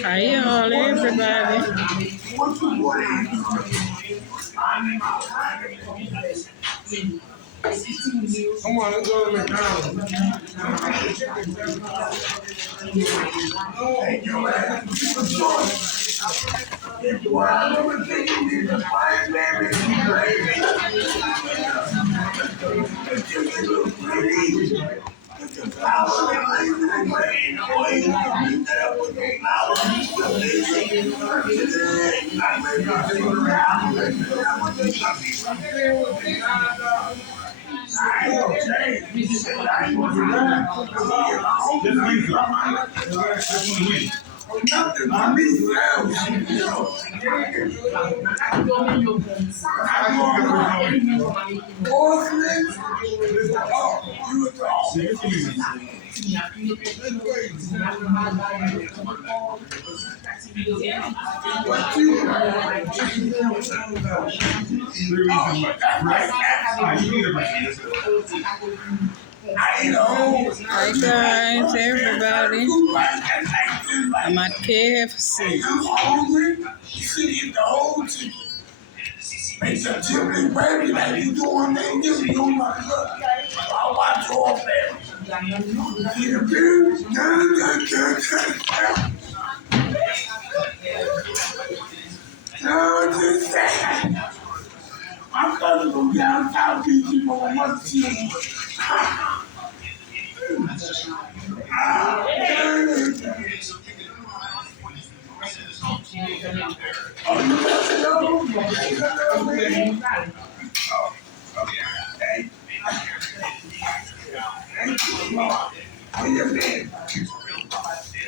Hi, all, everybody. Come on, let's go to McDonald's. If you want to look at you need to find baby, crazy. If you look pretty, with the power of the brain, or you can beat that up with the power of the I may not be around, but I'm with the puppy. I ain't changed. I ain't want to run. Nothing, my niece else. Orphanage? Oh, you a dog. What you Hi guys, everybody. I'm at KFC. Make some children baby like you doing that, you doing my look. I watch all family. No, just saying. My cousin go down South Beach, you know, one team.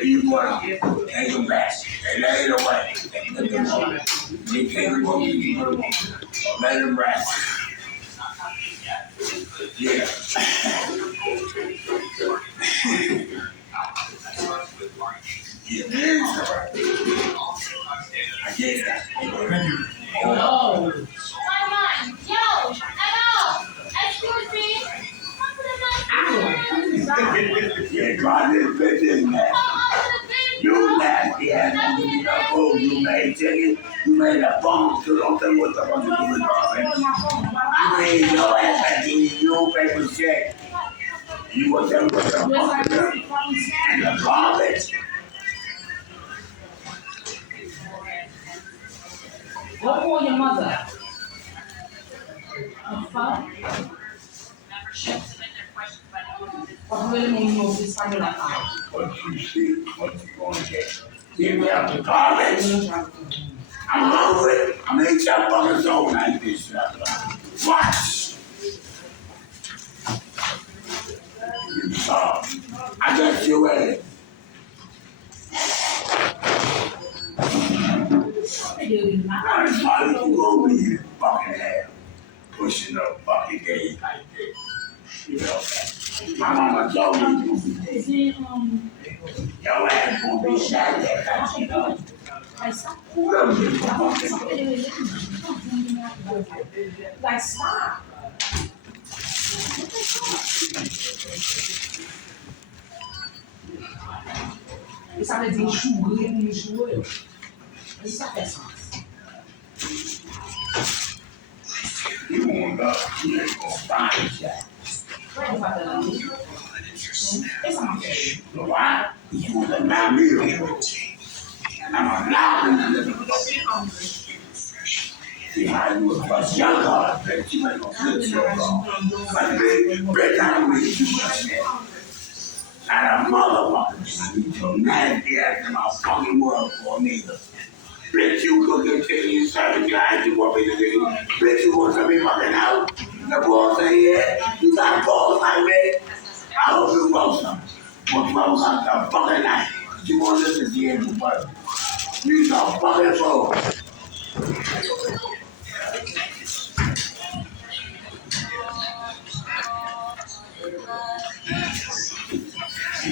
You want to take him back and lay it away. He can't go let him rest. Yeah. I get that. Thank you. Oh. Yeah, God is bitch man. You nasty ass. You made chicken. You made a bomb. So don't tell me what the fuck you doing. You made your ass back in your paper check. You want them what the fuck you doing. And the garbage. What for your mother? The fuck? What really mean you this family like that? What you see, what you gonna get? Give me out the garbage. I'm hungry. I'm eating your fucking soul like this. Watch. You saw. I got you ready. How the fuck you gonna be here fucking hell? Pushing up fucking gate like this. You know that. My mama told me you be this. Your ass gonna be shot there, don't you know? Like, stop. E ça veut dire jouer. Et ça fait sens. You want love, you ain't gonna find that. Et ça m'a fait. Why? You want to allow me to live with you. And I'm allowing you to live with you. See how you was first young God, bitch. You ain't gonna live your God. But big out of me, you shit. Not a motherfucker. I need your nasty ass in my fucking world for neither. Bitch, you cooking chicken 17 guys, you want me to do? Bitch, you want to be fucking out? The boy say, yeah, you got balls like me. I hope you want some. What's wrong with the fucking night? You want to listen to the end of the word? You so fucking fool.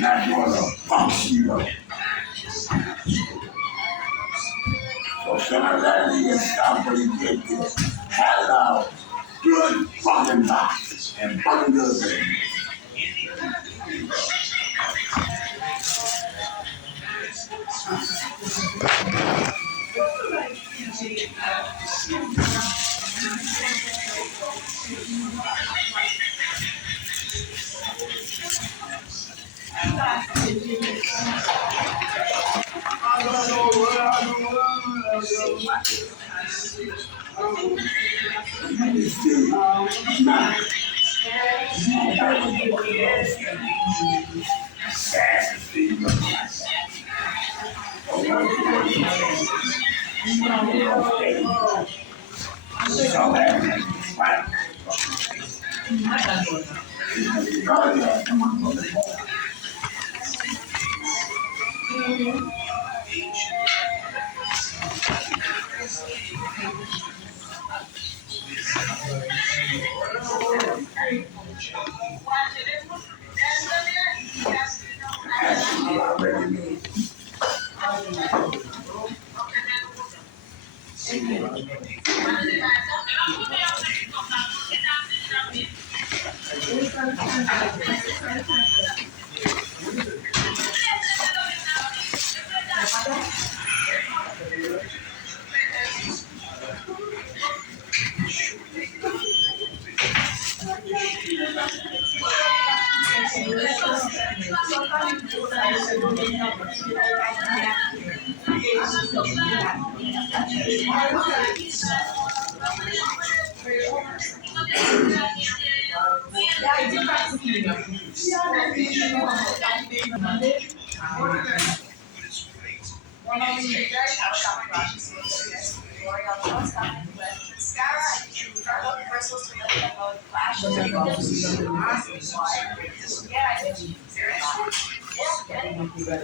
Not gonna fuck you up. So some of that nigga stop when you get this. Hello. Good fucking box. And fucking good baby.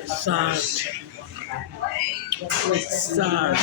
Salt. With salt.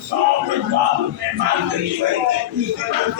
Solve the problem in my situation.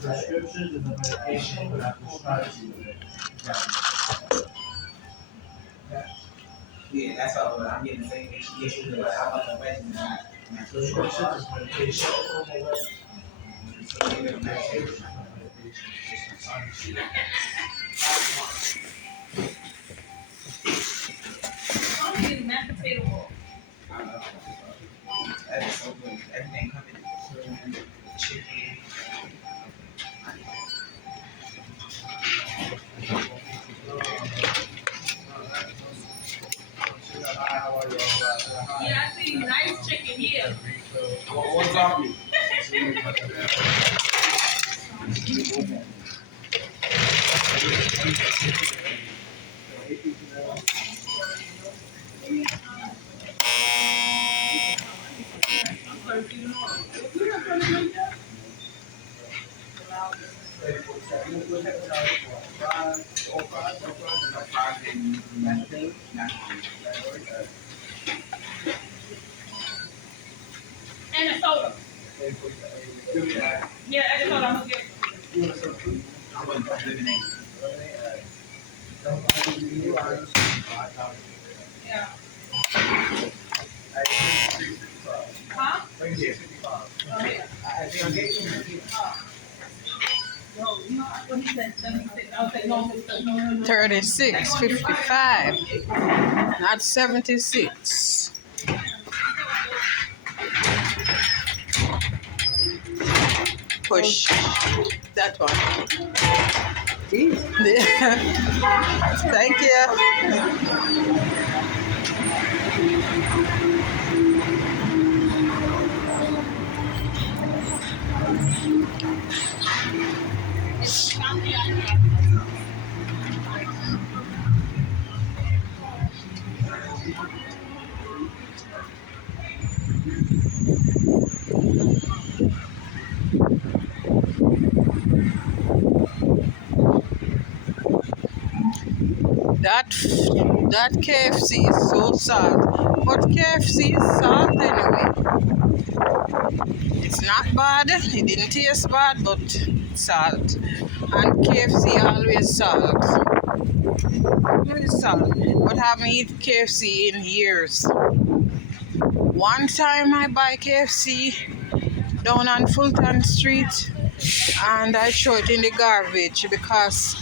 Prescriptions and the medication that I prescribed to you. Yeah, that's all I'm getting the same issue. I want to wait and Prescriptions is medication. I'm getting mashed potato ball. that is so good. Everything coming in chicken. Yeah, I see nice chicken here. What's up, you? And a soda. Yeah, I just thought I was getting. I wasn't living in. Yeah. Huh? Oh, yeah. No, you know what he said, 76. I was like, no, no. 36, 55, not 76. Push that one. Thank you. That KFC is so salt, but KFC is salt anyway. It's not bad. It didn't taste bad, but salt. And KFC always salt. Always salt. But I haven't eaten KFC in years. One time I buy KFC down on Fulton Street, and I throw it in the garbage because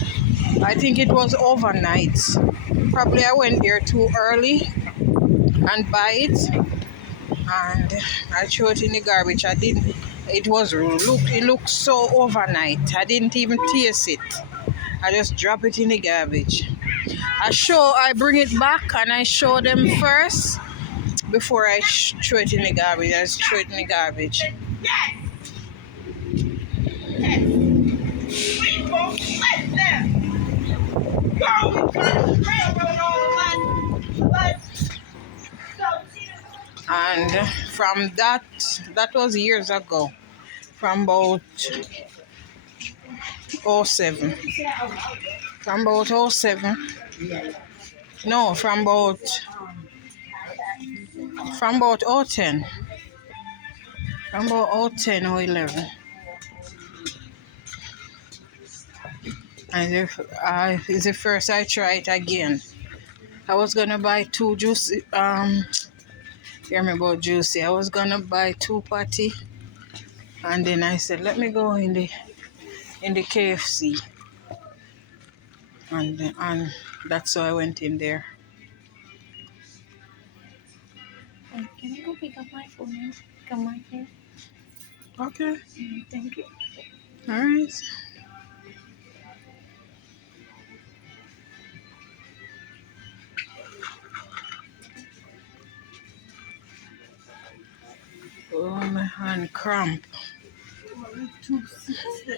I think it was overnight. Probably I went there too early and buy it, and I threw it in the garbage. It looked so overnight. I didn't even taste it. I just drop it in the garbage. I bring it back and I show them first before I throw it in the garbage. I just throw it in the garbage. from that was years ago. From about '07. From about '07. No, from about '10. From about '10 or '11. And it's the first I try it again. I was gonna buy 2 juice. Hear me about juicy. I was gonna buy 2 patty, and then I said, let me go in the KFC, and that's how I went in there. Can I go pick up my phone and come back here? Okay. Thank you. All right. Oh, my hand cramp. Two seats there.